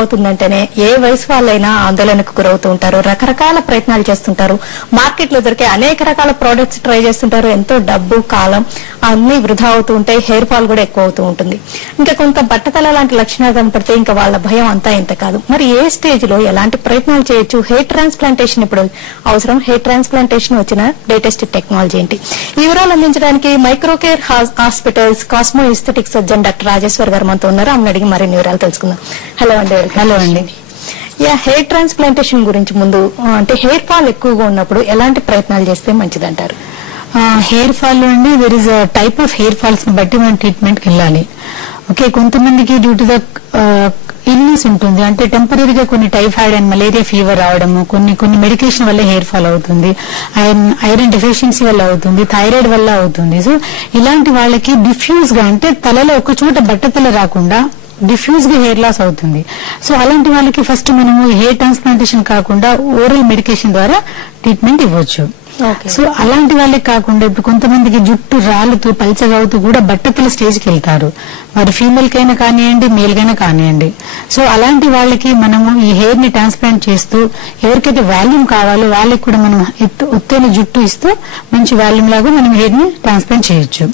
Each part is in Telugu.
అవుతుందంటేనే ఏ వయసు వాళ్ళైనా ఆందోళనకు గురవుతూ ఉంటారు. రకరకాల ప్రయత్నాలు చేస్తుంటారు. మార్కెట్ లో దొరికే అనేక రకాల ప్రొడక్ట్స్ ట్రై చేస్తుంటారు. ఎంతో డబ్బు, కాలం అన్ని వృధా అవుతూ ఉంటాయి. హెయిర్ ఫాల్ కూడా ఎక్కువ అవుతూ ఉంటుంది. ఇంకా కొంత బట్టతల లాంటి లక్షణాలు కనపడితే ఇంకా వాళ్ళ భయం అంతా ఇంత కాదు. మరి ఏ స్టేజ్ లో ఎలాంటి ప్రయత్నాలు చేయొచ్చు? హెయిర్ ట్రాన్స్ప్లాంటేషన్ ఇప్పుడు అవసరం. హెయిర్ ట్రాన్స్ప్లాంటేషన్ వచ్చిన లేటెస్ట్ టెక్నాలజీ ఏంటి? ఈ వివరాలు అందించడానికి Microcare hospitals cosmo aesthetic surgeon doctor Rajeshwar గారు మనతో ఉన్నారు. ఆమెను అడిగి మరిన్ని వివరాలు తెలుసుకుందాం. హలో అండి. హలో అండి. హెయిర్ ట్రాన్స్ప్లాంటేషన్ గురించి ముందు అంటే హెయిర్ ఫాల్ ఎక్కువగా ఉన్నప్పుడు ఎలాంటి ప్రయత్నాలు చేస్తే మంచిదంటారు? హెయిర్ ఫాల్ లో అండి there is type of hair falls ని బట్టి మనం ట్రీట్మెంట్ కి వెళ్ళాలి. ఓకే, కొంతమందికి డ్యూ టు ద ఇల్నెస్ ఉంటుంది, అంటే టెంపరీగా కొన్ని టైఫాయిడ్ అండ్ మలేరియా ఫీవర్ రావడము, కొన్ని మెడికేషన్ వల్ల హెయిర్ ఫాల్ అవుతుంది, ఐరన్ డెఫిషియన్సీ వల్ల అవుతుంది, థైరాయిడ్ వల్ల అవుతుంది. సో ఇలాంటి వాళ్ళకి డిఫ్యూజ్ గా అంటే తలలో ఒక చోట బట్టతల రాకుండా డిఫ్యూజ్ గా హెయిర్ లాస్ అవుతుంది. సో అలాంటి వాళ్ళకి ఫస్ట్ మనము హెయిర్ ట్రాన్స్ప్లాంటేషన్ కాకుండా ఓరల్ మెడికేషన్ ద్వారా ట్రీట్మెంట్ ఇవ్వచ్చు. సో అలాంటి వాళ్ళకి కాకుండా ఇప్పుడు కొంతమందికి జుట్టు రాలుతూ పల్చగా అవుతూ కూడా బట్టతల స్టేజ్ కి వెళ్తారు. మరి ఫీమేల్ కైనా కానివ్వండి, మేల్ కైనా కానివ్వండి. సో అలాంటి వాళ్ళకి మనము ఈ హెయిర్ ని ట్రాన్స్ప్లాంట్ చేస్తూ ఎవరికైతే వాల్యూమ్ కావాలో వాళ్ళకి కూడా మనం ఒత్తైన జుట్టు ఇస్తూ మంచి వాల్యూమ్ లాగా మనం హెయిర్ ని ట్రాన్స్ప్లాంట్ చేయొచ్చు.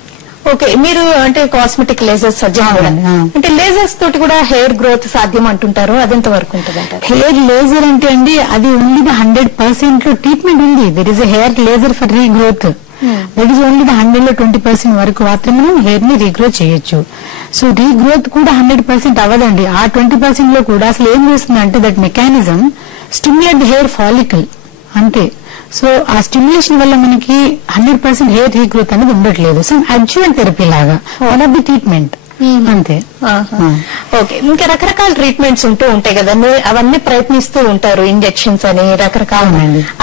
ఓకే, మీరు అంటే కాస్మెటిక్ లేజర్స్ సర్జన్ అంటే లేజర్స్ తోటి కూడా హెయిర్ గ్రోత్ సాధ్యం అంటుంటారు. అదెంత వరకు ఉంటుంది అంటారు? హెయిర్ లేజర్ అంటే అండి అది ఓన్లీ 100% లో ట్రీట్మెంట్ ఉంది. There is a hair laser for regrowth. That is only 100 లో 20% వరకు మాత్రమే మనం హెయిర్ ని రీగ్రోత్ చేయొచ్చు. సో రీగ్రోత్ కూడా 100% అవ్వదండి. ఆ 20% లో కూడా అసలు ఏం చేస్తుందంటే that mechanism stimulate the hair follicle అంతే. సో ఆ స్టిమ్యులేషన్ వల్ల మనకి 100% హెయిర్ రీగ్రోత్ అనేది ఉండట్లేదు. సో అడ్జువెంట్ థెరపీ లాగా వన్ ఆఫ్ ది ట్రీట్మెంట్ అంతే. ఓకే, ఇంకా రకరకాల ట్రీట్మెంట్స్ ఉంటూ ఉంటాయి కదా, అవన్నీ ప్రయత్నిస్తూ ఉంటారు. ఇంజెక్షన్స్ అని రకరకాల,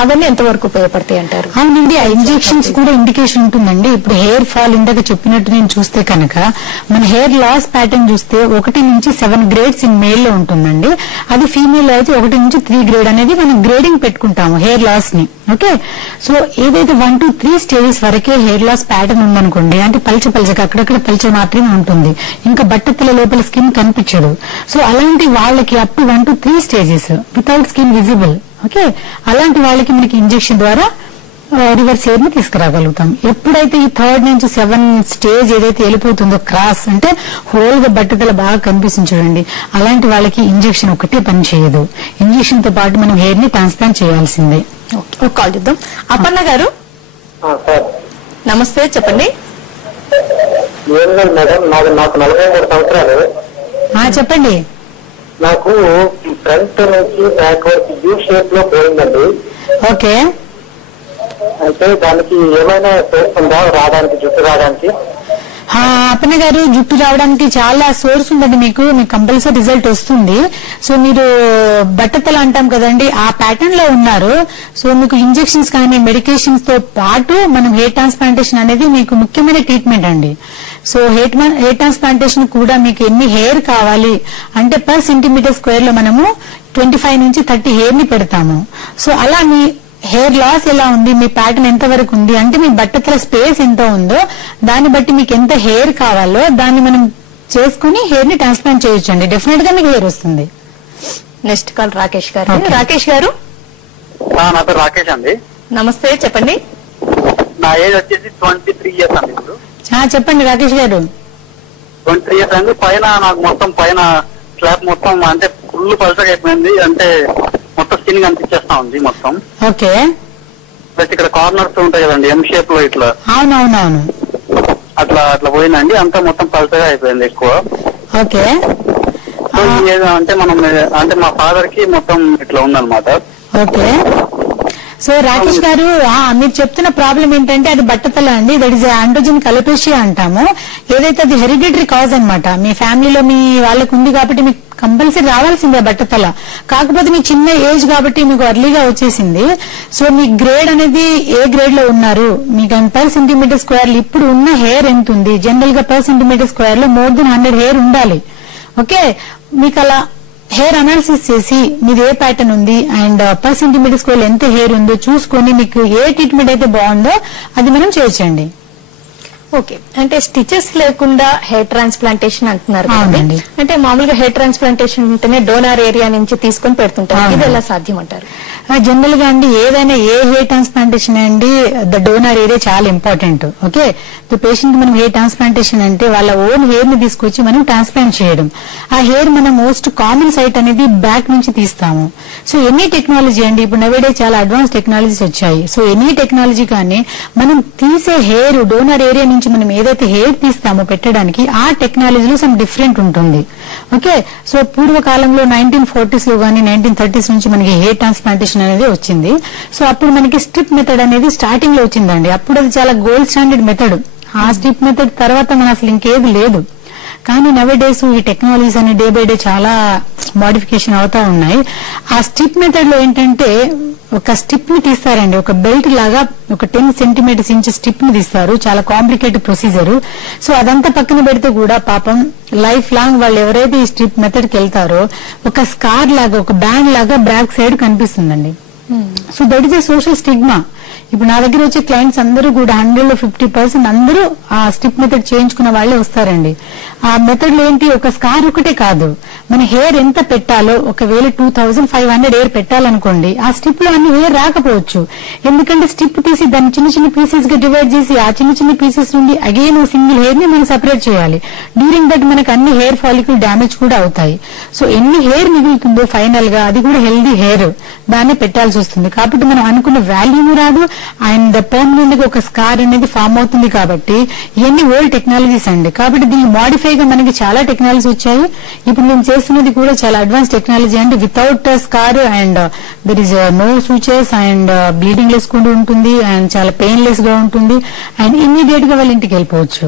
అవన్నీ ఎంతవరకు ఉపయోగపడతాయి అంటారు? అవునండి, ఆ ఇంజెక్షన్స్ కూడా ఇండికేషన్ ఉంటుందండి. ఇప్పుడు హెయిర్ ఫాల్ ఇందాక చెప్పినట్టు నేను చూస్తే కనుక మన హెయిర్ లాస్ ప్యాటర్న్ చూస్తే 1 నుంచి 7 గ్రేడ్స్ ఇన్ మేల్ లో ఉంటుందండి. అది ఫీమేల్ అయితే 1 నుంచి 3 గ్రేడ్ అనేది మనం గ్రేడింగ్ పెట్టుకుంటాము హెయిర్ లాస్ ని. ఓకే, సో ఏదైతే 1 to 3 స్టేజెస్ వరకే హెయిర్ లాస్ ప్యాటర్న్ ఉందనుకోండి, అంటే పల్చగా అక్కడక్కడ పల్చ మాత్రమే ఉంటుంది, ఇంకా బట్టతల లోపల స్కిన్ కనిపించదు. సో అలాంటి వాళ్ళకి up to 1 to 3 stages without skin visible. Okay, అలాంటి వాళ్ళకి మనకి ఇంజెక్షన్ ద్వారా రివర్స్ హెయిర్ ని తీసుకురాగలుగుతాం. ఎప్పుడైతే ఈ 3rd నుంచి 7 స్టేజ్ ఏదైతే వెళ్ళిపోతుందో క్రాస్ అంటే హోల్ గా బట్టతల బాగా కనిపిస్తుంది చూడండి, అలాంటి వాళ్ళకి ఇంజెక్షన్ ఒకటే పని చేయదు. ఇంజెక్షన్ తో పాటు మనం హెయిర్ ని ట్రాన్స్ప్లాంట్ చేయాల్సిందే. ఒక కాల్ చూద్దాం. అపర్ణ గారు నమస్తే, చెప్పండి. మేడం నాకు 43 సంవత్సరాలు. చెప్పండి. నాకు ఫ్రంట్ నుంచి బ్యాక్ వరకు యూ షేప్ లో పోయిందండి. ఓకే, అయితే దానికి ఏమైనా చేస్తుందా రావడానికి, జుట్టు రావడానికి? అపర్ణ గారు, జుట్టు రావడానికి చాలా సోర్స్ ఉందండి. మీకు కంపల్సరీ రిజల్ట్ వస్తుంది. సో మీరు బట్టతల అంటాం కదండి, ఆ ప్యాటర్న్ లో ఉన్నారు. సో మీకు ఇంజెక్షన్స్ కానీ మెడికేషన్స్ తో పాటు మనం హెయిర్ ట్రాన్స్ప్లాంటేషన్ అనేది మీకు ముఖ్యమైన ట్రీట్మెంట్ అండి. సో హెయిర్ ట్రాన్స్ప్లాంటేషన్ కూడా మీకు ఎన్ని హెయిర్ కావాలి అంటే పర్ సెంటీమీటర్ స్క్వేర్ లో మనము 25 నుంచి 30 హెయిర్ ని పెడతాము. సో అలా మీ హెయిర్ లాస్ ఎలా ఉంది, మీ ప్యాటర్న్ ఎంత వరకు ఉంది, అంటే మీ బట్టతల స్పేస్ ఎంత ఉందో దాన్ని బట్టి మీకు ఎంత హెయిర్ కావాలో దాన్ని మనం చేసుకుని హెయిర్ ని ట్రాన్స్ప్లాంట్ చేయొచ్చండి. డెఫినెట్ గా మీకు హెయిర్ వస్తుంది. నెక్స్ట్ కాల్ రాకేష్ గారు. రాకేష్ గారు. నా పేరు రాకేష్ అండి. నమస్తే, చెప్పండి. నా ఏజ్ వచ్చేసి 23 ఇయర్స్ అండి. ఇప్పుడు చెప్పండి రాకేష్ గారు. 23 ఇయర్స్ అండి. పైన నాకు మొత్తం పైన స్లాబ్ మొత్తం అంటే ఫుల్ పల్సగా అయిపోయింది, అంటే మొత్తం స్కిన్ కనిపించేస్తా ఉంది మొత్తం. ఓకే, ప్లస్ ఇక్కడ కార్నర్స్ ఉంటాయి కదండి ఎం షేప్ లో ఇట్లా, అవునవునవును, అట్లా పోయిందండి. అంతా మొత్తం పల్సగా అయిపోయింది ఎక్కువ. ఓకే, అంటే మనం అంటే మా ఫాదర్ కి మొత్తం ఇట్లా ఉందన్నమాట. ఓకే. సో రాకేష్ గారు, మీరు చెప్తున్న ప్రాబ్లం ఏంటంటే అది బట్టతల అండి. దట్ ఈస్ ఆండ్రోజెన్ అలోపేషియా అంటాము. ఏదైతే అది హెరిడిటరీ కాజ్ అనమాట. మీ ఫ్యామిలీలో మీ వాళ్ళకు ఉంది కాబట్టి మీకు కంపల్సరీ రావాల్సిందే బట్టతల. కాకపోతే మీ చిన్న ఏజ్ కాబట్టి మీకు అర్లీగా వచ్చేసింది. సో మీ గ్రేడ్ అనేది ఏ గ్రేడ్ లో ఉన్నారు, మీకు పర్ సెంటీమీటర్ స్క్వేర్ ఇప్పుడు ఉన్న హెయిర్ ఎంత ఉంది? జనరల్ గా పర్ సెంటీమీటర్ స్క్వేర్ లో మోర్ దెన్ 100 హెయిర్ ఉండాలి. ఓకే, మీకు అలా హెయిర్ అనాలిసిస్ చేసి మీది ఏ ప్యాటర్న్ ఉంది అండ్ పర్ సెంటీమీటర్ స్క్వేర్ ఎంత హెయిర్ ఉందో చూసుకొని మీకు ఏ ట్రీట్మెంట్ అయితే బాగుందో అది మనం చేయొచ్చండి. ఓకే, అంటే స్టిచెస్ లేకుండా హెయిర్ ట్రాన్స్ప్లాంటేషన్ అంటున్నారు కదండి. అవునండి. అంటే మామూలుగా హెయిర్ ట్రాన్స్ప్లాంటేషన్ ఉంటేనే డోనార్ ఏరియా నుంచి తీసుకొని పెడుతుంటారు, ఇది ఎలా సాధ్యం అంటారు? జనరల్ గా అండి ఏదైనా ఏ హెయిర్ ట్రాన్స్ప్లాంటేషన్ అండి ద డోనర్ ఏరియా చాలా ఇంపార్టెంట్. ఓకే, పేషెంట్ మనం హెయిర్ ట్రాన్స్ప్లాంటేషన్ అంటే వాళ్ళ ఓన్ హెయిర్ ని తీసుకొచ్చి మనం ట్రాన్స్ప్లాంట్ చేయడం. ఆ హెయిర్ మనం మోస్ట్ కామన్ సైట్ అనేది బ్యాక్ నుంచి తీస్తాము. సో ఎనీ టెక్నాలజీ అండి, ఇప్పుడు నవేడే చాలా అడ్వాన్స్ టెక్నాలజీస్ వచ్చాయి. సో ఎనీ టెక్నాలజీ కానీ మనం తీసే హెయిర్ డోనర్ ఏరియా నుంచి మనం ఏదైతే హెయిర్ తీస్తామో పెట్టడానికి ఆ టెక్నాలజీలో సమ్ డిఫరెంట్ ఉంటుంది. ఓకే, సో పూర్వకాలంలో 1940s లో గానీ 1930s నుంచి మనకి హెయిర్ ట్రాన్స్ప్లాంటేషన్ అనేది వచ్చింది. సో అప్పుడు మనకి స్ట్రిప్ మెథడ్ అనేది స్టార్టింగ్ లో వచ్చిందండి. అప్పుడు అది చాలా గోల్డ్ స్టాండర్డ్ మెథడ్. ఆ స్ట్రిప్ మెథడ్ తర్వాత మన అసలు ఇంకేది లేదు. కానీ నవే డేస్ ఈ టెక్నాలజీస్ అనే డే బై డే చాలా మోడిఫికేషన్ అవుతా ఉన్నాయి. ఆ స్ట్రిప్ మెథడ్ లో ఏంటంటే ఒక స్ట్రిప్ ని తీస్తారండి, ఒక బెల్ట్ లాగా ఒక 10 సెంటీమీటర్స్ ఇంచ్ స్ట్రిప్ ని తీస్తారు. చాలా కాంప్లికేటెడ్ ప్రొసీజర్. సో అదంతా పక్కన పెడితే కూడా పాపం లైఫ్ లాంగ్ వాళ్ళు ఎవరైతే ఈ స్ట్రిప్ మెథడ్ కి వెళ్తారో ఒక స్కార్ లాగా ఒక బ్యాండ్ లాగా బ్యాక్ సైడ్ కనిపిస్తుందండి. So that is a social stigma. ఇప్పుడు నా దగ్గర వచ్చే క్లయింట్స్ అందరూ కూడా 100లో 50% అందరూ ఆ స్ట్రిప్ మెథడ్ చేయించుకున్న వాళ్ళే వస్తారండి. ఆ మెథడ్ లో ఏంటి, ఒక స్కార్ ఒకటే కాదు, మన హెయిర్ ఎంత పెట్టాలో ఒకవేళ 2500 హెయిర్ పెట్టాలనుకోండి, ఆ స్ట్రిప్ లో అన్ని హెయిర్ రాకపోవచ్చు. ఎందుకంటే స్ట్రిప్ తీసి దాన్ని చిన్న చిన్న పీసెస్ గా డివైడ్ చేసి ఆ చిన్న చిన్న పీసెస్ నుండి అగైన్ సింగిల్ హెయిర్ ని మనం సెపరేట్ చేయాలి. డ్యూరింగ్ దట్ మనకు అన్ని హెయిర్ ఫాలికల్ డ్యామేజ్ కూడా అవుతాయి. సో ఎన్ని హెయిర్ మిగులుతుందో ఫైనల్ గా అది కూడా హెల్దీ హెయిర్ దాన్ని పెట్టాల్సి వస్తుంది. కాబట్టి మనం అనుకున్న వాల్యూమ్ రాదు అండ్ పర్మనెంట్ గా ఒక స్కార్ అనేది ఫామ్ అవుతుంది. కాబట్టి ఇవన్నీ ఓల్డ్ టెక్నాలజీస్ అండి. కాబట్టి దీన్ని మాడిఫై గా మనకి చాలా టెక్నాలజీ వచ్చాయి. ఇప్పుడు మేము చేస్తున్నది కూడా చాలా అడ్వాన్స్ టెక్నాలజీ అండి. Without scar and there is no sutures and bleeding less కూడా ఉంటుంది అండ్ చాలా పెయిన్ లెస్ గా ఉంటుంది అండ్ ఇమ్మీడియట్ గా వాళ్ళ ఇంటికి వెళ్ళిపోవచ్చు.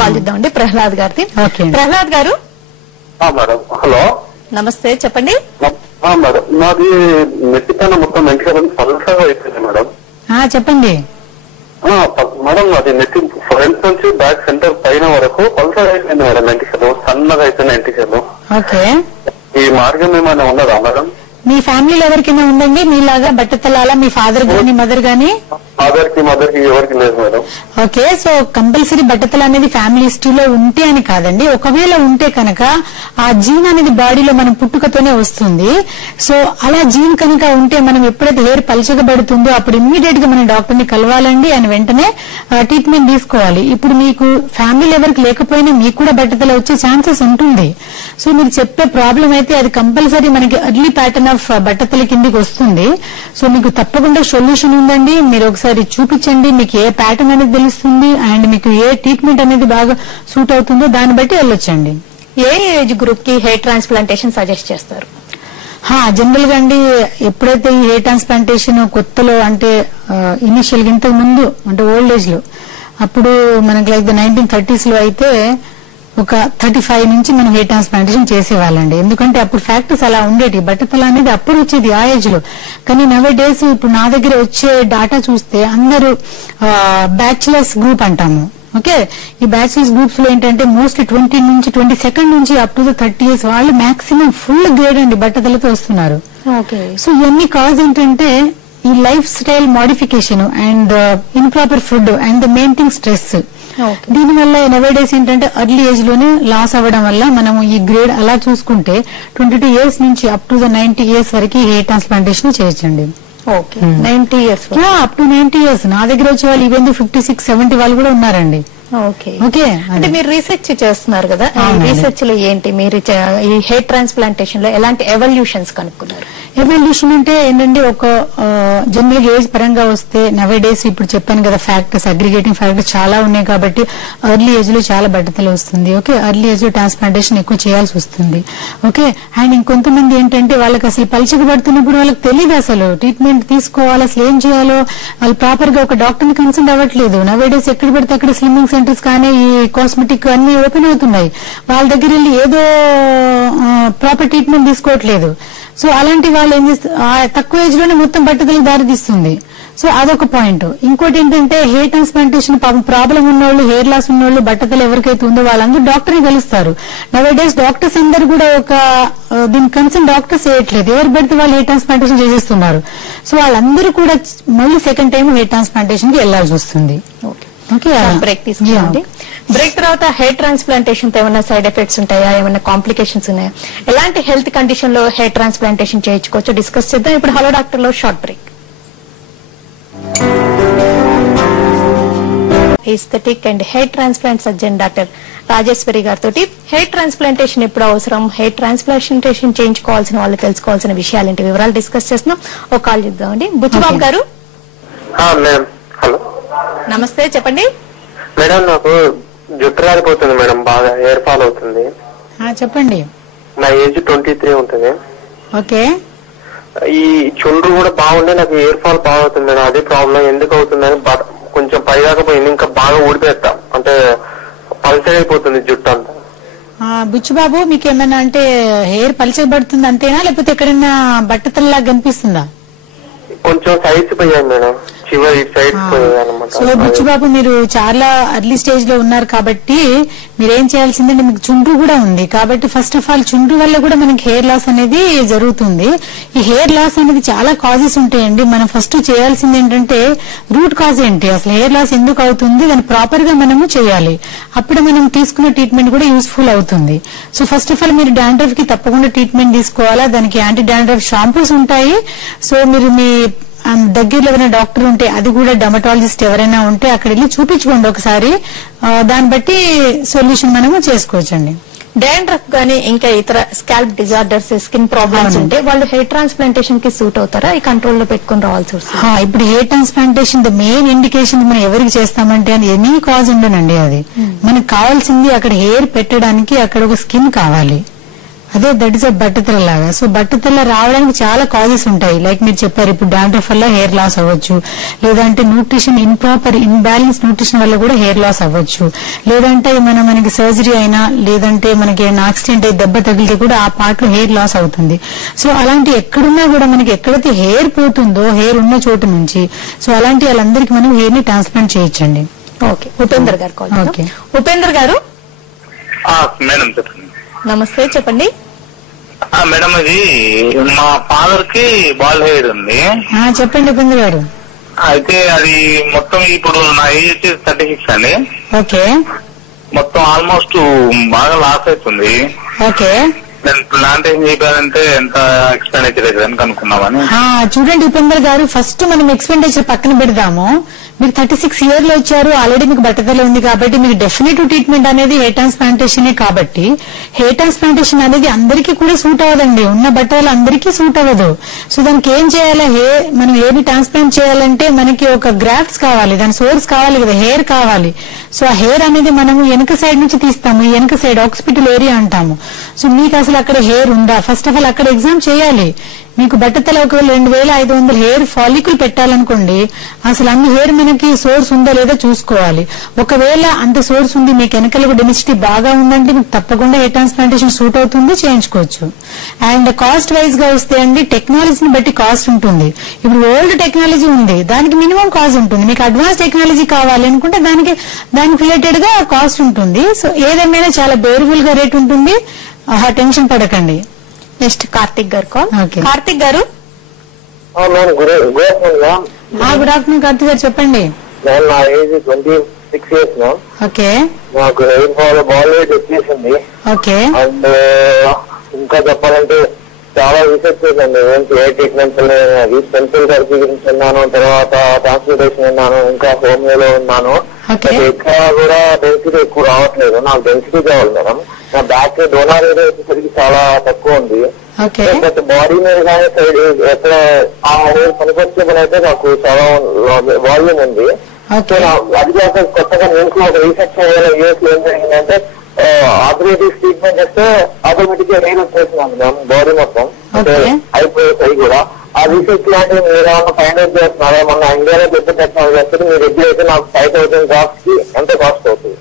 కాల్ ఇద్దామండి ప్రహ్లాద్ గారిది. ఓకే ప్రహ్లాద్ గారు మేడం. హలో, నమస్తే, చెప్పండి. మేడం, నాది నెట్టిపైన మొత్తం వెంటనే పల్సగా అయిపోయింది మేడం. చెప్పండి మేడం. అది నెట్టి ఫ్రంట్ నుంచి బ్యాక్ సెంటర్ పైన వరకు పల్సగా అయిపోయింది మేడం. ఎంటికలు సన్నగా అయిపోయిన ఎంటికలు. ఓకే, ఈ మార్గం ఏమైనా ఉన్నదా మేడం? మీ ఫ్యామిలీలో ఎవరికైనా ఉందండి మీలాగా బట్టతలాల? మీ ఫాదర్ గానీ మదర్ గానీ? మదర్ కి ఎవరికి లేదు మేడం. ఓకే, సో కంపల్సరీ బట్టతల అనేది ఫ్యామిలీ హిస్టరీలో ఉంటే అని కాదండి. ఒకవేళ ఉంటే కనుక ఆ జీన్ అనేది బాడీలో మనం పుట్టుకతోనే వస్తుంది. సో అలా జీన్ కనుక ఉంటే మనం ఎప్పుడైతే హెయిర్ పలచగబడుతుందో అప్పుడు ఇమ్మీడియట్ గా మనం డాక్టర్ ని కలవాలండి అని వెంటనే ట్రీట్మెంట్ తీసుకోవాలి. ఇప్పుడు మీకు ఫ్యామిలీ ఎవరికి లేకపోయినా మీకు కూడా బట్టతల వచ్చే ఛాన్సెస్ ఉంటుంది. సో మీరు చెప్పే ప్రాబ్లం అయితే అది కంపల్సరీ మనకి ఎర్లీ ప్యాటర్న్ ఆఫ్ బట్టతల కిందికి వస్తుంది. సో మీకు తప్పకుండా సొల్యూషన్ ఉందండి. మీరు ఒకసారి చూపించండి, మీకు ఏ ప్యాటర్న్ అనేది తెలుస్తుంది అండ్ మీకు ఏ ట్రీట్మెంట్ అనేది బాగా సూట్ అవుతుందో దాన్ని బట్టి వెళ్ళొచ్చండి. ఏ ఏజ్ గ్రూప్ కి హెయిర్ ట్రాన్స్ప్లాంటేషన్ సజెస్ట్ చేస్తారు? జనరల్ గా అండి ఎప్పుడైతే ఈ హెయిర్ ట్రాన్స్ప్లాంటేషన్ కొత్తలో అంటే ఇనిషియల్ గా ఇంతకు ముందు అంటే ఓల్డ్ ఏజ్ లో అప్పుడు మనకి లైక్ 1930s లో అయితే ఒక 35 నుంచి మనం హెయిర్ ట్రాన్స్ప్లాంటేషన్ చేసేవాళ్ళండి. ఎందుకంటే అప్పుడు ఫ్యాక్టర్స్ అలా ఉండేటి. బట్టతల అనేది అప్పుడు వచ్చేది ఆ ఏజ్ లో. కానీ నవే డేస్ ఇప్పుడు నా దగ్గర వచ్చే డాటా చూస్తే అందరూ బ్యాచులర్స్ గ్రూప్ అంటాము. ఓకే, ఈ బ్యాచులర్స్ గ్రూప్స్ లో ఏంటంటే మోస్ట్లీ 20 నుంచి 22 నుంచి అప్ టు 30 years వాళ్ళు మాక్సిమం ఫుల్ గ్రేడ్ అండి బట్టతలతో వస్తున్నారు. సో ఇవన్నీ కాజ్ ఏంటంటే ఈ life style modification and improper food and the main thing stress. దీనివల్ల నవేడేస్ ఏంటంటే ఎర్లీ ఏజ్ లోనే లాస్ అవ్వడం వల్ల మనము ఈ గ్రేడ్ అలా చూసుకుంటే 22 years నుంచి అప్ టు 90 years వరకు హెయిర్ ట్రాన్స్ప్లాంటేషన్ చేయొచ్చండి. 90 years అప్ టు 90 years నా దగ్గర వచ్చే వాళ్ళు ఈవెన్ 56-70 వాళ్ళు కూడా ఉన్నారండి. ఓకే, అంటే మీరు రీసెర్చ్ చేస్తున్నారు కదా, రీసెర్చ్ లో ఏంటి మీరు ఈ హెయిర్ ట్రాన్స్ప్లాంటేషన్ లో ఎలాంటి ఎవల్యూషన్స్ కనుక్కున్నారు? ఎవల్యూషన్ అంటే ఏంటంటే ఒక జనరల్ ఏజ్ పరంగా వస్తే నవే డేస్ ఇప్పుడు చెప్పాను కదా ఫ్యాక్టర్స్ అగ్రిగేటింగ్ ఫ్యాక్టర్స్ చాలా ఉన్నాయి. కాబట్టి ఎర్లీ ఏజ్ లో చాలా బట్టతల వస్తుంది. ఓకే, ఎర్లీ ఏజ్ లో ట్రాన్స్ప్లాంటేషన్ ఎక్కువ చేయాల్సి వస్తుంది. ఓకే, అండ్ ఇంకొంతమంది ఏంటంటే వాళ్ళకి అసలు పలుచగబడుతున్నప్పుడు వాళ్ళకి తెలియదు అసలు ట్రీట్మెంట్ తీసుకోవాలి, అసలు ఏం చేయాలో వాళ్ళు ప్రాపర్ గా ఒక డాక్టర్ ని కన్సల్ట్ అవ్వట్లేదు. నవే డేస్ ఎక్కడ పడితే అక్కడ స్లిమ్మింగ్ సెంటర్స్ కానీ ఈ కాస్మెటిక్ అన్ని ఓపెన్ అవుతున్నాయి. వాళ్ళ దగ్గర వెళ్ళి ఏదో ప్రాపర్ ట్రీట్మెంట్ తీసుకోవట్లేదు. సో అలాంటి వాళ్ళు ఏం చేస్తారు తక్కువ ఏజ్ లోనే మొత్తం బట్టతలకు దారితీస్తుంది. సో అదొక పాయింట్. ఇంకోటి ఏంటంటే హెయిర్ ట్రాన్స్ప్లాంటేషన్ ప్రాబ్లం ఉన్నోళ్ళు హెయిర్ లాస్ ఉన్నోళ్ళు బట్టతలు ఎవరికైతే ఉందో వాళ్ళందరూ డాక్టర్ ని కలుస్తారు. నవే డేస్ డాక్టర్స్ అందరూ కూడా ఒక దీని కన్సర్న్ డాక్టర్స్ చేయట్లేదు, ఎవరు పడితే వాళ్ళు హెయిర్ ట్రాన్స్ప్లాంటేషన్ చేసేస్తున్నారు. సో వాళ్ళందరూ కూడా మళ్ళీ సెకండ్ టైం హెయిర్ ట్రాన్స్ప్లాంటేషన్ కి వెళ్లాల్సి వస్తుంది. ఓకే బ్రేక్ తీసుకోండి. బ్రేక్ తర్వాత హెయిర్ ట్రాన్స్ప్లాంటేషన్ తో ఏమైనా సైడ్ ఎఫెక్ట్స్ ఉంటాయా, ఏమైనా కాంప్లికేషన్స్ ఉన్నాయా, ఎలాంటి హెల్త్ కండిషన్ లో హెయిర్ ట్రాన్స్ప్లాంటేషన్ చేయించుకోవచ్చు డిస్కస్ చేద్దాం. ఇప్పుడు హలో డాక్టర్ లో short break. Aesthetic and hair transplant surgeon doctor Rajeshwari గారితో హెయిర్ ట్రాన్స్ప్లాంటేషన్ ఎప్పుడు అవసరం, హెయిర్ ట్రాన్స్ప్లాంటేషన్ చేయించుకోవాల్సిన వాళ్ళు తెలుసుకోవాల్సిన విషయాలేంటి వివరాలు డిస్కస్ చేస్తున్నాం. ఒక కాల్ చూద్దామండి. బుచ్చిబాబు గారు హలో నమస్తే, చెప్పండి మేడం. నాకు జుట్టు రాలిపోతుంది మేడం, బాగా హెయిర్ ఫాల్ అవుతుంది. చెప్పండి. నా ఏజ్ 23 ఉంటుంది. ఓకే. ఈ చుండ్రు కూడా బాగుండే నాకు హెయిర్ ఫాల్ బాగా అవుతుంది మేడం. అదే ప్రాబ్లం ఎందుకు అవుతుందని కొంచెం పైదాకా పోయింది, ఇంకా బాగా ఊడిపోతాం అంటే పల్చగైపోతుంది జుట్టు అంతా. బుచ్చిబాబు మీకు ఏమైనా అంటే హెయిర్ పల్చబడుతుంది అంతేనా, లేకపోతే ఎక్కడైనా బట్టతల్లాగా కనిపిస్తుందా? కొంచెం సైడ్స్ పోయాయి మేడం, చివరి సైడ్స్ పోయాయి అనమాట. సో బుచ్చిబాబు మీరు చాలా ఎర్లీ స్టేజ్ లో ఉన్నారు కాబట్టి మీరేం చేయాల్సిందంటే మీకు చుండ్రు కూడా ఉంది కాబట్టి ఫస్ట్ ఆఫ్ ఆల్ చుండ్రు వల్ల కూడా మనకి హెయిర్ లాస్ అనేది జరుగుతుంది. ఈ హెయిర్ లాస్ అనేది చాలా కాజెస్ ఉంటాయండి. మనం ఫస్ట్ చేయాల్సింది ఏంటంటే రూట్ కాజ్ ఏంటి, అసలు హెయిర్ లాస్ ఎందుకు అవుతుంది, దాన్ని ప్రాపర్ గా మనము చేయాలి. అప్పుడు మనం తీసుకున్న ట్రీట్మెంట్ కూడా యూస్ఫుల్ అవుతుంది. సో ఫస్ట్ ఆఫ్ ఆల్ మీరు డాండ్రఫ్ కి తప్పకుండా ట్రీట్మెంట్ తీసుకోవాలా. దానికి యాంటీ డాండ్రఫ్ షాంపూస్ ఉంటాయి. సో మీరు మీ దగ్గరలో ఏదైనా డాక్టర్ ఉంటే, అది కూడా డర్మటాలజిస్ట్ ఎవరైనా ఉంటే అక్కడ వెళ్ళి చూపించుకోండి ఒకసారి. దాన్ని బట్టి సొల్యూషన్ మనము చేసుకోవచ్చండి. డాండ్రఫ్ గానీ ఇంకా ఇతర స్కాల్ప్ డిజార్డర్స్, స్కిన్ ప్రాబ్లమ్స్ ఉంటే వాళ్ళు హెయిర్ ట్రాన్స్ప్లాంటేషన్ కి సూట్ అవుతారా, ఈ కంట్రోల్ లో పెట్టుకుని రావాల్సి వస్తుంది? ఇప్పుడు hair transplantation the main indication మనం ఎవరికి చేస్తామంటే అని ఎనీ కాజ్ ఉండనండి. అది మనకు కావాల్సింది అక్కడ హెయిర్ పెట్టడానికి అక్కడ ఒక స్కిన్ కావాలి. అదే దట్ ఇస్ అ బట్టతల లాగా. సో బట్టతల రావడానికి చాలా కాజెస్ ఉంటాయి. లైక్ మీరు చెప్పారు, ఇప్పుడు డాండ్రఫ్ వల్ల హెయిర్ లాస్ అవ్వచ్చు, లేదంటే న్యూట్రిషన్ ఇంప్రాపర్ ఇన్బ్యాలెన్స్ న్యూట్రిషన్ వల్ల కూడా హెయిర్ లాస్ అవ్వచ్చు, లేదంటే మనకి సర్జరీ అయినా, లేదంటే మనకి యాక్సిడెంట్ అయి దెబ్బ తగిలితే కూడా ఆ పార్ట్ లో హెయిర్ లాస్ అవుతుంది. సో అలాంటి ఎక్కడున్నా కూడా మనకి ఎక్కడైతే హెయిర్ పోతుందో హెయిర్ ఉన్న చోటు నుంచి, సో అలాంటి వాళ్ళందరికీ మనం హెయిర్ ని ట్రాన్స్ప్లాంట్ చేయొచ్చండి. ఓకే, ఉపేందర్ గారు కాల్. ఓకే ఉపేందర్ గారు మేడం చెప్పండి. నమస్తే, చెప్పండి మేడం. ఇది మా ఫాదర్ కి బాల్ హెయిర్ ఉంది. చెప్పండి ఉపేందర్ గారు. అయితే అది మొత్తం ఇప్పుడు నా ఏజ్ వచ్చేసి 36 అండి. ఓకే. మొత్తం ఆల్మోస్ట్ బాగా లాస్ అవుతుంది. ఓకే. దాని ప్లాంటేషన్ చేయాలంటే ఎంత ఎక్స్పెండిచర్ అవుతుంది కనుక్కున్నామని. చూడండి ఉపేందర్ గారు, ఫస్ట్ మనం ఎక్స్పెండిచర్ పక్కన పెడదాము. మీరు 36 ఇయర్స్ లో వచ్చారు, ఆల్రెడీ మీకు బట్టతల ఉంది కాబట్టి మీకు డెఫినెటివ్ ట్రీట్మెంట్ అనేది హెయిర్ ట్రాన్స్ప్లాంటేషన్ కాబట్టి హెయిర్ ట్రాన్స్ప్లాంటేషన్ అనేది అందరికీ కూడా సూట్ అవ్వదండి. ఉన్న బట్టలు అందరికీ సూట్ అవ్వదు. సో దానికి ఏం చేయాలి, మనం హెయిర్ ని ట్రాన్స్ప్లాంట్ చేయాలంటే మనకి ఒక గ్రాఫ్ట్స్ కావాలి, దాని సోర్స్ కావాలి కదా, హెయిర్ కావాలి. సో ఆ హెయిర్ అనేది మనము వెనక సైడ్ నుంచి తీస్తాము, ఈ వెనక సైడ్ ఆక్సిపిటల్ ఏరియా అంటాము. సో మీకు అసలు అక్కడ హెయిర్ ఉందా, ఫస్ట్ ఆఫ్ ఆల్ అక్కడ ఎగ్జామ్ చేయాలి. మీకు బట్టతల ఒకవేళ 2500 హెయిర్ ఫాలికల్ పెట్టాలనుకోండి, అసలు అన్ని హెయిర్ మనకి సోర్స్ ఉందా లేదా చూసుకోవాలి. ఒకవేళ అంత సోర్స్ ఉంది, మీకు వెనకలకు డెన్సిటీ బాగా ఉందంటే మీకు తప్పకుండా హెయిర్ ట్రాన్స్ప్లాంటేషన్ సూట్ అవుతుంది, చేయించుకోవచ్చు. అండ్ కాస్ట్ వైజ్ గా వస్తే అండి టెక్నాలజీని బట్టి కాస్ట్ ఉంటుంది. ఇప్పుడు ఓల్డ్ టెక్నాలజీ ఉంది, దానికి మినిమం కాస్ట్ ఉంటుంది. మీకు అడ్వాన్స్ టెక్నాలజీ కావాలి అనుకుంటే దానికి రిలేటెడ్ గా కాస్ట్ ఉంటుంది. సో ఏదేమైనా చాలా బేరబుల్ గా రేట్ ఉంటుంది, టెన్షన్ పడకండి. నెక్స్ట్ కార్తిక్ గారు కాల్. కార్తిక్ గారు గుడ్ ఆఫ్టర్నూన్. కార్తిక్ గారు చెప్పండి. నా ఏజ్ 26 ఇయర్స్. ఓకే. నాకు హెయిర్ ఫాల్ బాల్ హెయిర్ వచ్చేసింది. ఓకే. అండ్ ఇంకా చెప్పాలంటే చాలా రీసెర్చ్ చేశాను. హెయిర్ ట్రీట్మెంట్స్ పెన్సిల్ థెరపీ గురించి ఉన్నాను, తర్వాత ట్రాన్స్ప్లాంటేషన్ ఉన్నాను, ఇంకా హోమియోలో ఉన్నాను. ఎక్కడ కూడా డెన్సిటీ ఎక్కువ రావట్లేదు. నాకు డెన్సిటీ కావాలి మేడం. నా బ్యాక్ డోనార్ ఏరియా వచ్చేసరికి చాలా తక్కువ ఉంది. బట్ బాడీ మీద కానీ సైడ్ ఎక్కడ ఆ హెయిర్ పనికొచ్చే పని అయితే నాకు చాలా వాల్యూమ్ ఉంది. సో అది కాక కొత్తగా నేను ఒక రీసెర్చ్ చేయాలి. యూఎస్ లో ఏం జరిగిందంటే ఆపరేటివ్ ట్రీట్మెంట్ చేస్తే ఆటోమేటిక్ గా హెయిర్ వచ్చేస్తున్నాను మ్యామ్, బాడీ మొత్తం అయిపోయి కూడా. ఆ రీసెర్చ్ లాంటివి మీరు ఏమన్నా ఫైండ్ అవుట్ చేస్తున్నారా? మొన్న ఇండియాలో పెద్ద టెక్నాలజీ వస్తుంది, మీ దగ్గర అయితే నాకు 5000 కాస్ట్ కి ఎంత కాస్ట్ అవుతుంది?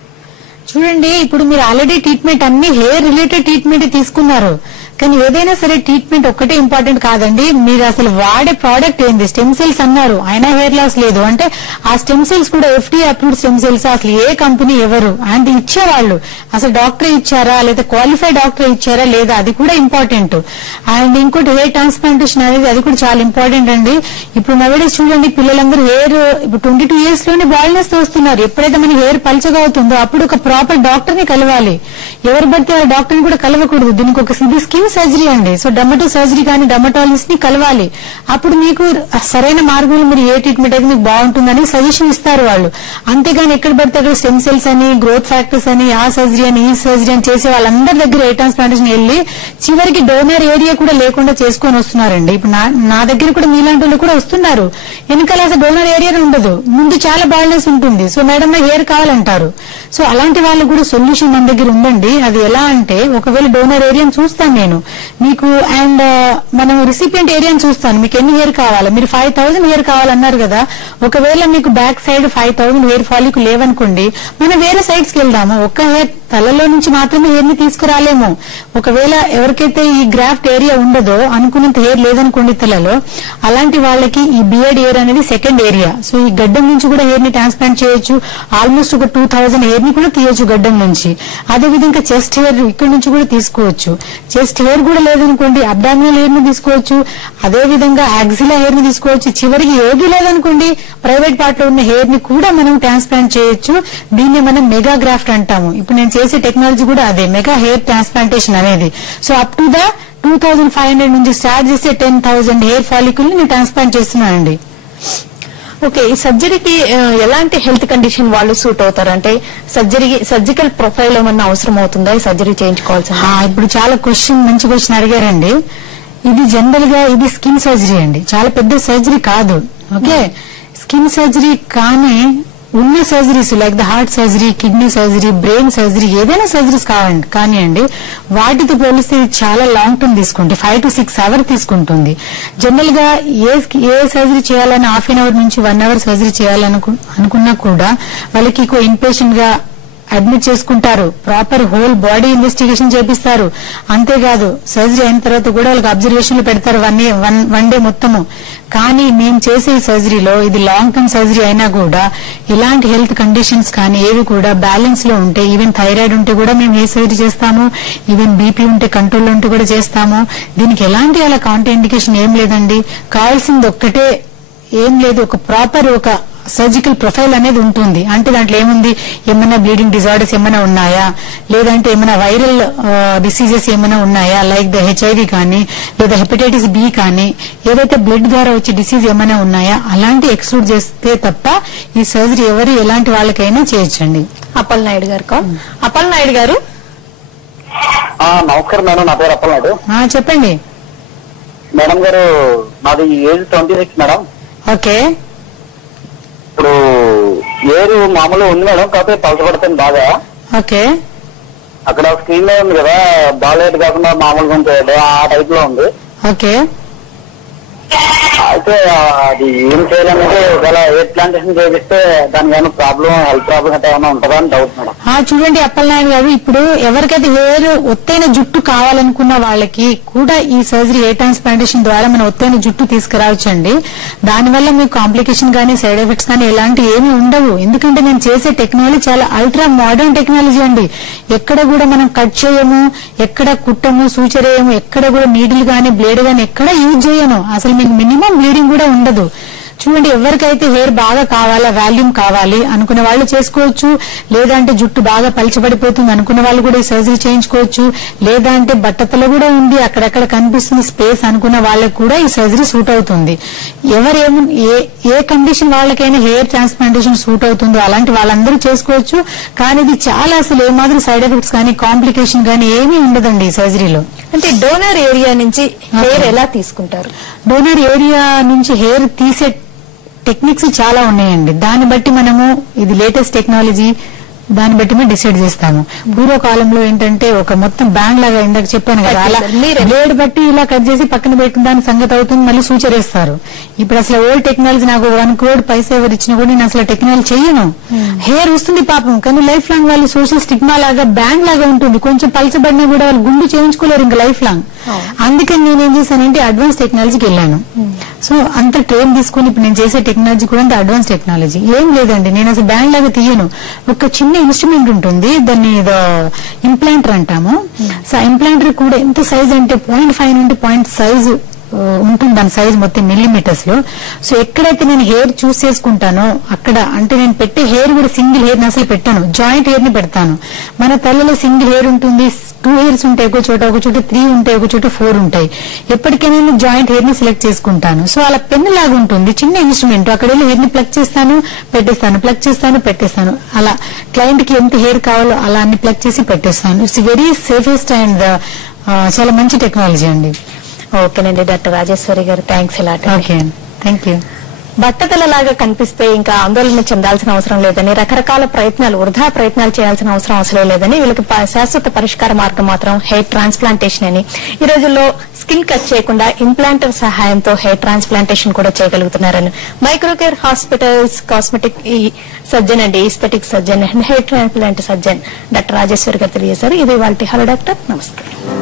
చూడండి, ఇప్పుడు మీరు ఆల్రెడీ ట్రీట్మెంట్ అన్ని హెయిర్ రిలేటెడ్ ట్రీట్మెంట్ తీసుకున్నారు. కానీ ఏదైనా సరే ట్రీట్మెంట్ ఒక్కటే ఇంపార్టెంట్ కాదండి. మీరు అసలు వాడే ప్రోడక్ట్ ఏంది? స్టెమ్ సెల్స్ అన్నారు, అయినా హెయిర్ లాస్ లేదు అంటే ఆ స్టెమ్ సెల్స్ కూడా FDA అప్రూవ్డ్ స్టెమ్ సెల్స్. అసలు ఏ కంపెనీ ఎవరు అండ్ ఇచ్చేవాళ్ళు అసలు డాక్టర్ ఇచ్చారా లేదా క్వాలిఫైడ్ డాక్టర్ ఇచ్చారా లేదా, అది కూడా ఇంపార్టెంట్. అండ్ ఇంకోటి హెయిర్ ట్రాన్స్ప్లాంటేషన్ అనేది అది కూడా చాలా ఇంపార్టెంట్ అండి. ఇప్పుడు నవేడేస్ చూడండి, పిల్లలందరూ హెయిర్ ఇప్పుడు 22 years లోనే బాల్నెస్ తో వస్తున్నారు. ఎప్పుడైతే మన హెయిర్ పల్చగా అవుతుందో అప్పుడు ఒక ప్రాపర్ డాక్టర్ ని కలవాలి. ఎవరు పడితే ఆ డాక్టర్ ని కూడా కలవకూడదు. దీనికి ఒక స్కిన్ సర్జరీ అండి. సో డర్మటో సర్జరీ కానీ డర్మటాలజిస్ట్ ని కలవాలి. అప్పుడు మీకు సరైన మార్గంలో మీరు ఏ ట్రీట్మెంట్ అయితే మీకు బాగుంటుందని సజెషన్ ఇస్తారు వాళ్ళు. అంతేగాని ఎక్కడ పడితే అక్కడ స్టెమ్ సెల్స్ అని, గ్రోత్ ఫ్యాక్టర్స్ అని, ఆ సర్జరీ అని, ఈ సర్జరీ అని చేసే వాళ్ళందరి దగ్గర హెయిర్ ట్రాన్స్ప్లాంటేషన్ వెళ్లి చివరికి డోనర్ ఏరియా కూడా లేకుండా చేసుకొని వస్తున్నారండి. ఇప్పుడు నా దగ్గర కూడా మీలాంటి వాళ్ళు కూడా వస్తున్నారు. వెనకాల అసలు డోనర్ ఏరియా ఉండదు, ముందు చాలా బాల్నెస్ ఉంటుంది. సో మేడం నా హెయిర్ కావాలంటారు. సో అలాంటి వాళ్ళు కూడా సొల్యూషన్ మన దగ్గర ఉందండి. అది ఎలా అంటే, ఒకవేళ డోనర్ ఏరియాని చూస్తాను నేను మీకు, అండ్ మనం రిసిపియంట్ ఏరియాని చూస్తాను. మీకు ఎన్ని హెయిర్ కావాలి? మీరు 5000 హెయిర్ కావాలన్నారు కదా. ఒకవేళ మీకు బ్యాక్ సైడ్ 5000 హెయిర్ ఫాలికల్ లేవనుకోండి, మనం వేరే సైడ్స్ కి వెళ్దాము. ఒక్క హెయిర్ తలలో నుంచి మాత్రమే హెయిర్ ని తీసుకురాలేము. ఒకవేళ ఎవరికైతే ఈ గ్రాఫ్ట్ ఏరియా ఉండదో, అనుకున్నంత హెయిర్ లేదనుకోండి తలలో, అలాంటి వాళ్ళకి ఈ బియర్డ్ హెయిర్ అనేది సెకండ్ ఏరియా. సో ఈ గడ్డం నుంచి కూడా హెయిర్ ని ట్రాన్స్ప్లాంట్ చేయొచ్చు. ఆల్మోస్ట్ ఒక 2000 హెయిర్ ని కూడా తీయొచ్చు గడ్డం నుంచి. అదేవిధంగా చెస్ట్ హెయిర్ ఇక్కడ నుంచి కూడా తీసుకోవచ్చు. చెస్ట్ హెయిర్ కూడా లేదనుకోండి, అబ్డామినల్ హెయిర్ ని తీసుకోవచ్చు. అదేవిధంగా యాక్సిలా హెయిర్ ని తీసుకోవచ్చు. చివరికి ఏది లేదనుకోండి, ప్రైవేట్ పార్ట్ లో ఉన్న హెయిర్ ని కూడా మనం ట్రాన్స్ప్లాంట్ చేయొచ్చు. దీన్ని మనం మెగా గ్రాఫ్ట్ అంటాము. ఇప్పుడు నేను చేసే టెక్నాలజీ కూడా అదే, మెగా హెయిర్ ట్రాన్స్ప్లాంటేషన్ అనేది. సో అప్ టు ద 2500 నుంచి స్టార్ట్ చేసే 10,000 హెయిర్ ఫాలికల్ ని నేను ట్రాన్స్ప్లాంట్ చేస్తున్నానండి. ఓకే, ఈ సర్జరీకి ఎలాంటి హెల్త్ కండిషన్ వాళ్ళు సూట్ అవుతారు? అంటే సర్జికల్ ప్రొఫైల్ ఏమన్నా అవసరం అవుతుందా ఈ సర్జరీ చేయించుకోవాల్సి? ఇప్పుడు చాలా మంచి క్వశ్చన్ అడిగారండి. ఇది జనరల్ గా ఇది స్కిన్ సర్జరీ అండి, చాలా పెద్ద సర్జరీ కాదు. ఓకే, స్కిన్ సర్జరీ కానీ ఉన్న surgeries like the heart surgery, kidney surgery, brain surgery, ఏదైనా సర్జరీస్ కానివ్వండి, వాటితో పోలిస్తే చాలా లాంగ్ టర్మ్ తీసుకుంటే 5 to 6 hours తీసుకుంటుంది. జనరల్ గా ఏ సర్జరీ చేయాలని 1/2 hour నుంచి 1 hour సర్జరీ చేయాలనుకున్నా కూడా వాళ్ళకి ఇన్ పేషెంట్ గా అడ్మిట్ చేసుకుంటారు. ప్రాపర్ హోల్ బాడీ ఇన్వెస్టిగేషన్ చేపిస్తారు. అంతేకాదు సర్జరీ అయిన తర్వాత కూడా వాళ్ళకి అబ్జర్వేషన్ లో పెడతారు వన్ డే మొత్తము. కానీ మేము చేసే సర్జరీలో ఇది లాంగ్ టర్మ్ సర్జరీ అయినా కూడా ఇలాంటి హెల్త్ కండిషన్స్ కానీ ఏవి కూడా బ్యాలెన్స్ లో ఉంటే, ఈవెన్ థైరాయిడ్ ఉంటే కూడా మేము ఏ సర్జరీ చేస్తాము, ఈవెన్ బీపీ ఉంటే కంట్రోల్లో ఉంటే కూడా చేస్తాము. దీనికి ఎలాంటి అలా కాంట్రా ఇండికేషన్ ఏం లేదండి. కావాల్సింది ఒక్కటే, ఏం లేదు, ఒక ప్రాపర్ ఒక సర్జికల్ ప్రొఫైల్ అనేది ఉంటుంది. అంటే దాంట్లో ఏముంది, ఏమైనా బ్లీడింగ్ డిజార్డర్స్ ఏమైనా ఉన్నాయా, లేదంటే ఏమైనా వైరల్ డిసీజెస్ ఏమైనా ఉన్నాయా, లైక్ ద HIV కానీ లేదా హెపటైటిస్ B కానీ, ఏదైతే బ్లడ్ ద్వారా వచ్చే డిసీజ్ ఏమైనా ఉన్నాయా, అలాంటి ఎక్స్క్లూడ్ చేస్తే తప్ప ఈ సర్జరీ ఎవరు ఎలాంటి వాళ్ళకైనా చేయొచ్చండి. అప్పల్ నాయుడు గారు అప్పల్ నాయుడు గారు నమస్కారం మేడం, నా పేరు అప్పల్ నాయుడు. చెప్పండి మేడం గారు. నాది ఏజ్ 26 మేడం. ఓకే, ఇప్పుడు ఏరు మామూలుగా ఉంది మేడం, కాకపోతే పలసపడుతుంది బాగా. ఓకే, అక్కడ స్క్రీన్ లో ఉంది కదా, బాగాలేదు కాకుండా మామూలుగా ఉంటుంది, ఆ టైప్ లో ఉంది. ఓకే, అయితే అది ఏం చేయాలనేది ఒకవేళ హెయిర్ ప్లాంటేషన్ చేపిస్తే దానికి ఏమైనా ప్రాబ్లం, హెల్త్ ప్రాబ్లం అంటే ఏమైనా ఉంటుందా అని డౌట్ మేడం. చూడండి అప్పలనాయుడు గారు, ఇప్పుడు ఎవరికైతే హెయిర్ ఒత్తైన జుట్టు కావాలనుకున్న వాళ్ళకి కూడా ఈ సర్జరీ హెయిర్ ట్రాన్స్ప్లాంటేషన్ ద్వారా మనం ఒత్తైన జుట్టు తీసుకురావచ్చండి. దానివల్ల మీకు కాంప్లికేషన్ కానీ సైడ్ ఎఫెక్ట్స్ కానీ ఎలాంటి ఏమీ ఉండవు. ఎందుకంటే నేను చేసే టెక్నాలజీ చాలా అల్ట్రా మోడర్న్ టెక్నాలజీ అండి. ఎక్కడ కూడా మనం కట్ చేయము, ఎక్కడ కుట్టము, సూచరేయము, ఎక్కడ కూడా నీడిల్ గానీ బ్లేడ్ గానీ ఎక్కడ యూజ్ చేయను. అసలు మీకు మినిమం బ్లీడింగ్ కూడా ఉండదు. చూడండి, ఎవరికైతే హెయిర్ బాగా కావాలా, వాల్యూమ్ కావాలి అనుకున్న వాళ్ళు చేసుకోవచ్చు. లేదంటే జుట్టు బాగా పలిచబడిపోతుంది అనుకున్న వాళ్ళు కూడా ఈ సర్జరీ చేయించుకోవచ్చు. లేదంటే బట్టతల కూడా ఉంది, అక్కడక్కడ కనిపిస్తుంది స్పేస్ అనుకున్న వాళ్ళకి కూడా ఈ సర్జరీ సూట్ అవుతుంది. ఏ కండిషన్ వాళ్ళకైనా హెయిర్ ట్రాన్స్ప్లాంటేషన్ సూట్ అవుతుందో అలాంటి వాళ్ళందరూ చేసుకోవచ్చు. కానీ ఇది చాలా అసలు ఏమాత్రం సైడ్ ఎఫెక్ట్స్ కానీ కాంప్లికేషన్ కానీ ఏమీ ఉండదండి ఈ సర్జరీలో. అంటే డోనర్ ఏరియా నుంచి హెయిర్ ఎలా తీసుకుంటారు? డోనర్ ఏరియా నుంచి హెయిర్ తీసే టెక్నిక్స్ చాలా ఉన్నాయండి. దాన్ని బట్టి మనము, ఇది లేటెస్ట్ టెక్నాలజీ, దాన్ని బట్టి మేము డిసైడ్ చేస్తాము. పూర్వకాలంలో ఏంటంటే ఒక మొత్తం బ్యాండ్ లాగా, ఇందాక చెప్పాను కదా, అలా బ్లేడ్ బట్టి ఇలా కట్ చేసి పక్కన పెట్టిన దాని సంగతి అవుతుంది, మళ్ళీ సూచరేస్తారు. ఇప్పుడు అసలు ఓల్డ్ టెక్నాలజీ, నాకు 1 crore పైసా ఎవరు ఇచ్చినా కూడా నేను అసలు టెక్నాలజీ చెయ్యను. హెయిర్ వస్తుంది పాపం, కానీ లైఫ్ లాంగ్ వాళ్ళు సోషల్ స్టిగ్మా లాగా బ్యాండ్ లాగా ఉంటుంది. కొంచెం పలచబడినా కూడా వాళ్ళు గుండు చేయించుకోలేరు ఇంకా లైఫ్ లాంగ్. అందుకని నేనేం చేశానంటే అడ్వాన్స్ టెక్నాలజీకి వెళ్ళాను. సో అంత ట్రైన్ తీసుకుని ఇప్పుడు నేను చేసే టెక్నాలజీ కూడా అంత అడ్వాన్స్ టెక్నాలజీ ఏం లేదండి. నేను అసలు బ్యాండ్ లాగా తీయను. ఒక చిన్న ఇన్స్ట్రుమెంట్ ఉంటుంది, దాన్ని ఇంప్లాంటర్ అంటాము. సో ఇంప్లాంటర్ కూడా ఎంత సైజ్ అంటే 0.5 నుండి 0.6 ఉంటుంది దాని సైజ్ మొత్తం మిల్లీమీటర్స్ లో. సో ఎక్కడైతే నేను హెయిర్ చూస్ చేసుకుంటానో అక్కడ, అంటే నేను పెట్టే హెయిర్ కూడా సింగిల్ హెయిర్ అసలు పెట్టాను, జాయింట్ హెయిర్ ని పెడతాను. మన తల్లలో సింగిల్ హెయిర్ ఉంటుంది, 2 హెయిర్స్ ఉంటాయి ఒక చోట, 3 ఉంటాయి, ఒక చోట 4 ఉంటాయి. ఎప్పటికైనా నేను జాయింట్ హెయిర్ ని సెలెక్ట్ చేసుకుంటాను. సో అలా పెన్ లాగా ఉంటుంది, చిన్న ఇన్స్ట్రుమెంట్. అక్కడ వెళ్ళి హెయిర్ ని ప్లగ్ చేస్తాను, పెట్టేస్తాను, ప్లగ్ చేస్తాను, పెట్టేస్తాను. అలా క్లయింట్ కి ఎంత హెయిర్ కావాలో అలా అన్ని ప్లగ్ చేసి పెట్టేస్తాను. ఇట్స్ వెరీ సేఫెస్ట్ అండ్ చాలా మంచి టెక్నాలజీ అండి. ఓకేనండి డాక్టర్ రాజేశ్వరి గారు, thanks a lot. Okay, thank you. బట్టతలలాగా కనిపిస్తే ఇంకా ఆందోళన చెందాల్సిన అవసరం లేదని, రకరకాల ప్రయత్నాలు, వృధా ప్రయత్నాలు చేయాల్సిన అవసరం లేదని, వీళ్ళకి శాశ్వత పరిష్కార మార్గం మాత్రం హెయిర్ ట్రాన్స్ప్లాంటేషన్ అని. ఈ రోజుల్లో స్కిన్ కట్ చేయకుండా ఇంప్లాంటర్ సహాయంతో హెయిర్ ట్రాన్స్ప్లాంటేషన్ కూడా చేయగలుగుతున్నారని Microcare hospitals cosmetic surgeon and aesthetic surgeon and hair transplant surgeon doctor Rajeshwari గారు తెలియజేశారు. ఇది వాళ్ళ హలో డాక్టర్, నమస్కారం.